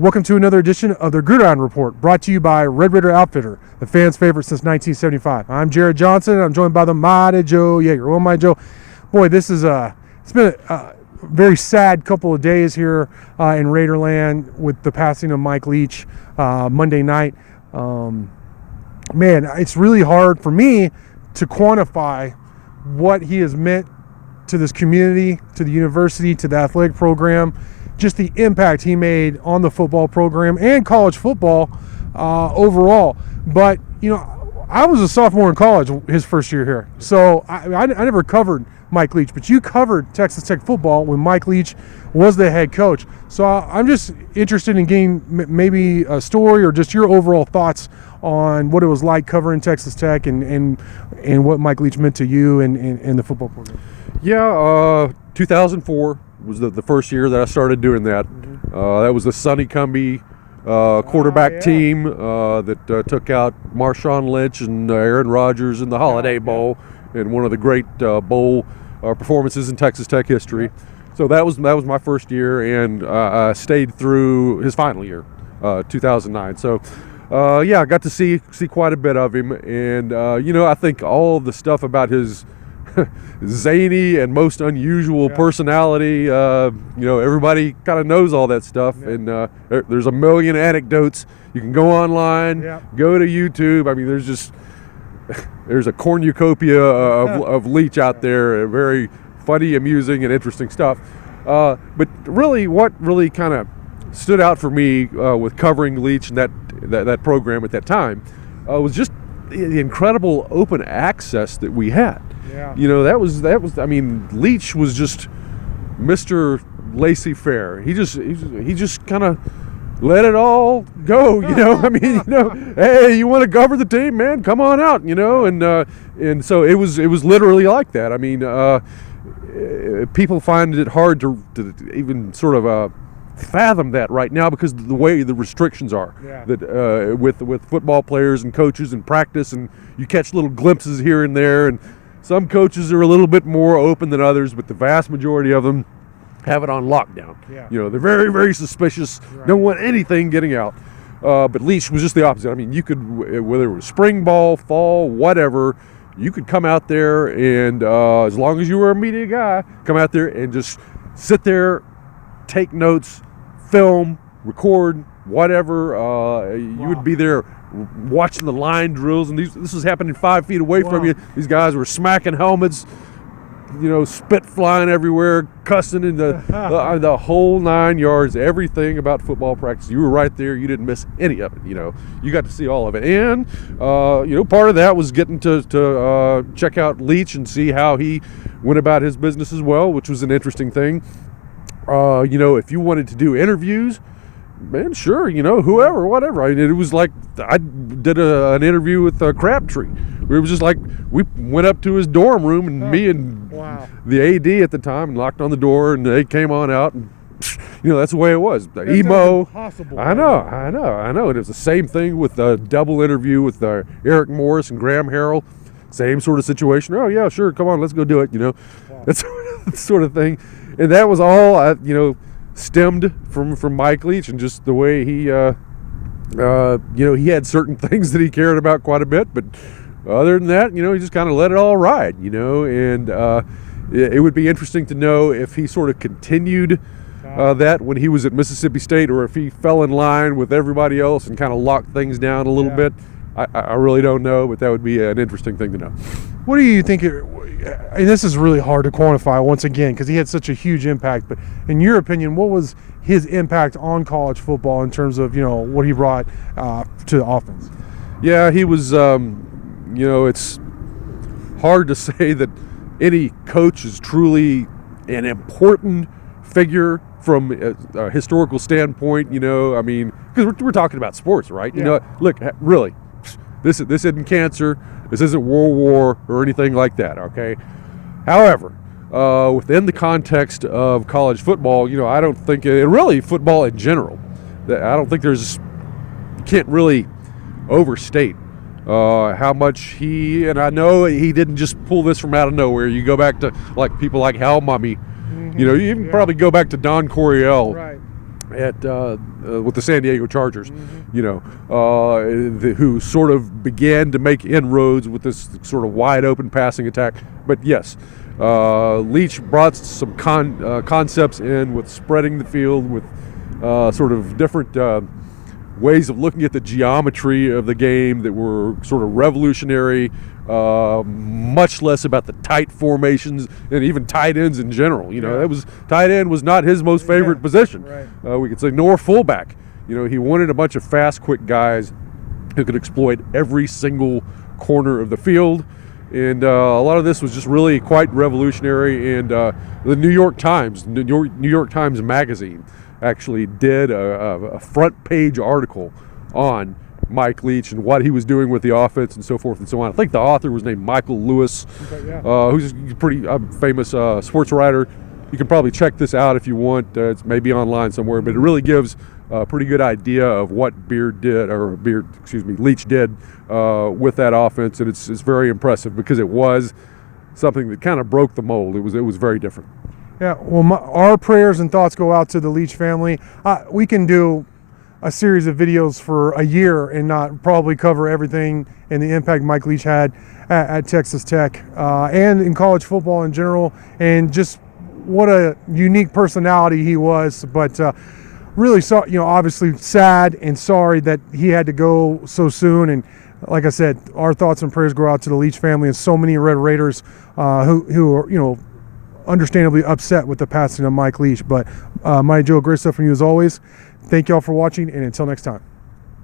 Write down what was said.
Welcome to another edition of the Gridiron Report, brought to you by Red Raider Outfitter, the fans' favorite since 1975. I'm Jared Johnson, and I'm joined by the mighty Joe Yeager. Well, my Joe, boy, this is it's been a very sad couple of days here in Raiderland with the passing of Mike Leach Monday night. Man, it's really hard for me to quantify what he has meant to this community, to the university, to the athletic program, just the impact he made on the football program and college football overall. But, you know, I was a sophomore in college his first year here. So I never covered Mike Leach, but you covered Texas Tech football when Mike Leach was the head coach. So I'm just interested in getting maybe a story or just your overall thoughts on what it was like covering Texas Tech and what Mike Leach meant to you and the football program. Yeah, 2004 was the first year that I started doing that. That was the Sonny Cumbie quarterback team that took out Marshawn Lynch and Aaron Rodgers in the Holiday Bowl, and one of the great bowl performances in Texas Tech history. So that was my first year, and I stayed through his final year, 2009. So yeah, I got to see quite a bit of him, and you know, I think all of the stuff about his zany and most unusual personality, you know, everybody kind of knows all that stuff, and there's a million anecdotes. You can go online, go to YouTube. I mean, there's a cornucopia of Leach out there, very funny, amusing, and interesting stuff. But really, what really kind of stood out for me with covering Leach and that program at that time was just the incredible open access that we had. Yeah. You know, that was. I mean, Leach was just Mr. Laissez-faire. He just kind of let it all go. You know, I mean, you know, hey, you want to cover the team, man? Come on out. You know, and so it was literally like that. I mean, people find it hard to even sort of fathom that right now because of the way the restrictions are that with football players and coaches and practice, and you catch little glimpses here and there, and some coaches are a little bit more open than others, but the vast majority of them have it on lockdown. You know, they're very, very suspicious, don't want anything getting out. But Leach was just the opposite. I mean, you could, whether it was spring ball, fall, whatever, you could come out there and as long as you were a media guy, come out there and just sit there, take notes, film, record, whatever. You would be there watching the line drills, and this was happening 5 feet away from you. These guys were smacking helmets, you know, spit flying everywhere, cussing in the whole 9 yards, everything about football practice. You were right there. You didn't miss any of it. You know, you got to see all of it. And you know, part of that was getting to check out Leach and see how he went about his business as well, which was an interesting thing. You know, if you wanted to do interviews, man, sure, you know, whoever, whatever. I mean, it was like I did an interview with Crabtree. It was just like we went up to his dorm room, and me and the AD at the time, and knocked on the door, and they came on out, and you know, that's the way it was. The emo. I know. And it was the same thing with the double interview with Eric Morris and Graham Harrell. Same sort of situation. Oh yeah, sure, come on, let's go do it. You know, that's the sort of thing. And that was all, you know, stemmed from Mike Leach, and just the way he, you know, he had certain things that he cared about quite a bit, but other than that, you know, he just kind of let it all ride, you know, and it would be interesting to know if he sort of continued that when he was at Mississippi State, or if he fell in line with everybody else and kind of locked things down a little bit. I really don't know, but that would be an interesting thing to know. What do you think, and this is really hard to quantify once again because he had such a huge impact, but in your opinion, what was his impact on college football in terms of, you know, what he brought to the offense? Yeah, he was, you know, it's hard to say that any coach is truly an important figure from a historical standpoint, you know. I mean, because we're talking about sports, right? You know, look, really, this isn't cancer. This isn't World War or anything like that, okay? However, within the context of college football, you know, I don't think, and really football in general, that I don't think you can't really overstate how much he, and I know he didn't just pull this from out of nowhere. You go back to like people like Hal Mumme, you know, you can probably go back to Don Coryell, with the San Diego Chargers, who sort of began to make inroads with this sort of wide open passing attack. But yes, Leach brought some concepts in with spreading the field, with sort of different ways of looking at the geometry of the game that were sort of revolutionary, much less about the tight formations and even tight ends in general. That was, tight end was not his most favorite position. Right. We could say nor fullback. He wanted a bunch of fast, quick guys who could exploit every single corner of the field. And a lot of this was just really quite revolutionary. And the New York Times Magazine actually did a front page article on Mike Leach and what he was doing with the offense and so forth and so on. I think the author was named Michael Lewis, who's a pretty famous sports writer. You can probably check this out if you want. It's maybe online somewhere, but it really gives a pretty good idea of what Leach did with that offense, and it's very impressive because it was something that kind of broke the mold. It was very different. Yeah, well, our prayers and thoughts go out to the Leach family. We can do a series of videos for a year and not probably cover everything and the impact Mike Leach had at Texas Tech and in college football in general, and just what a unique personality he was. But really, obviously sad and sorry that he had to go so soon. And like I said, our thoughts and prayers go out to the Leach family and so many Red Raiders who are, understandably upset with the passing of Mike Leach. But Mighty Joe, great stuff from you as always. Thank y'all for watching, and until next time.